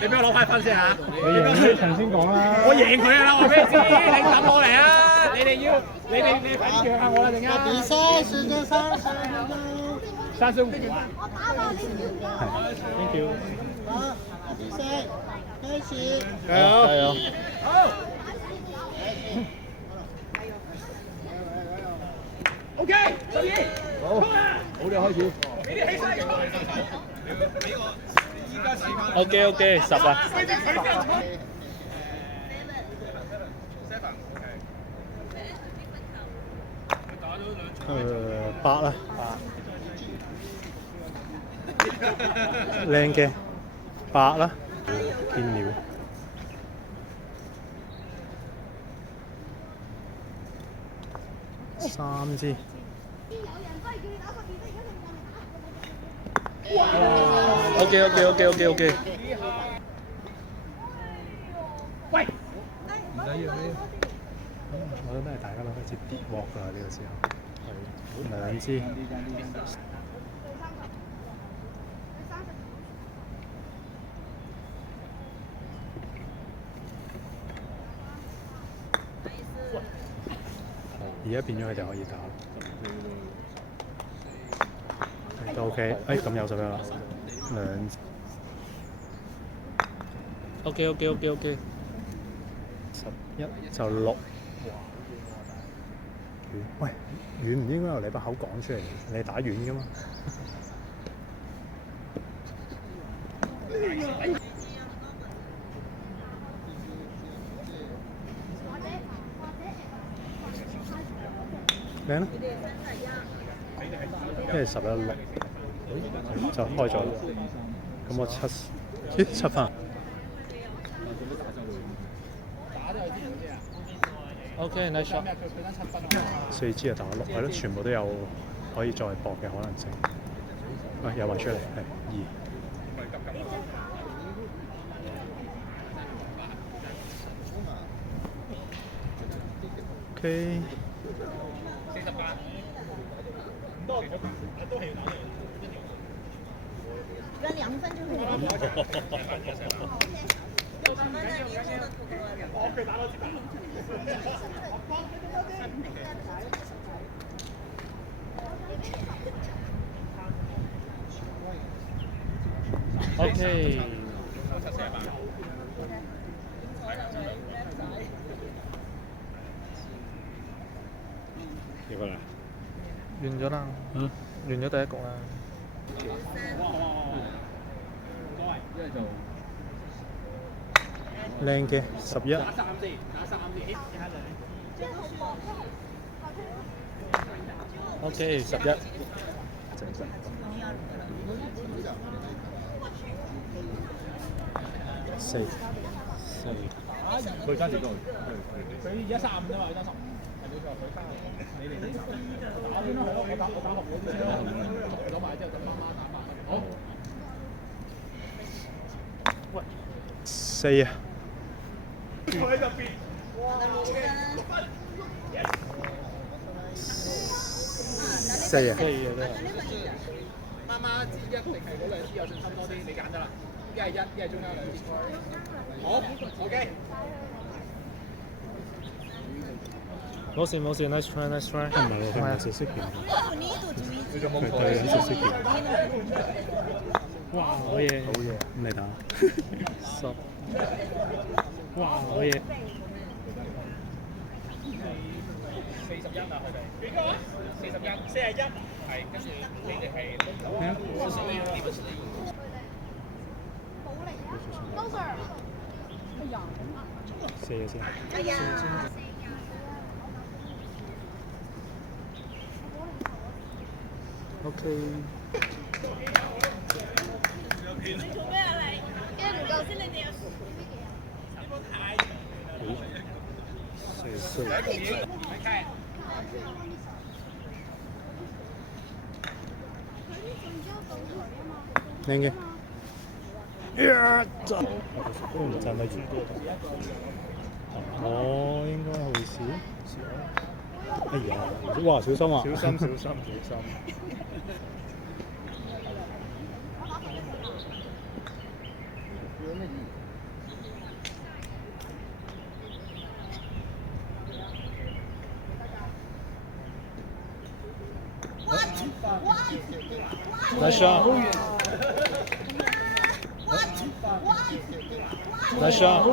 你俾我攞塊分先嚇。你贏呢場先講啦。我贏佢啊啦，我俾你知，你等我嚟啊！你快啲讓下我啦，陣間。比賽時間35啊。Thank you。好，比賽開始。加油！加油！OK，12。好，好嘅開始。俾啲氣勢。OK， 10啦。8啦。靚嘅8啦。見了。3支。OK。喂，唔使要咩？我覺得大家都開始跌鑊㗎啦，呢個時候。2支。而家變咗佢哋可以打。都 OK， 咁有11啦。OK。11就6。喂，遠唔應該由你把口講出嚟，你打遠㗎嘛？靚啦，因為11-6就開咗啦。咁我7分。OK，nice shot。4支就打6，係咯，全部都有可以再搏嘅可能性。喂，有埋出嚟，係2。OK。要2分就可以。OK。幾個啦？完咗啦。完咗第一局啦。靚嘅11。OK 11。4。佢爭幾多？佢而家35啫嘛，佢爭15。係冇錯，佢爭你哋呢打邊咯，係咯，我打紅嗰啲先咯，攞埋之後就媽媽打8分。好。喂。4啊。喺入邊。4啊。媽媽支1定係嗰2支有信心多啲，你揀得啦。一係1，一係中間2支。好 ，OK。冇事 ，nice try。唔係喎，佢食識嘅。佢仲冇錯，佢食識嘅。哇，好嘢！咁你打。10。哇，好嘢！41啊，佢哋幾個啊？41，係跟住你哋係咩啊？4嘅先。OK。你做咩啊你？驚唔夠先你哋又。4。靚嘅。站咪住。我應該會試。哎呀！哇！小心啊！小心。Nice shot. Nice shot.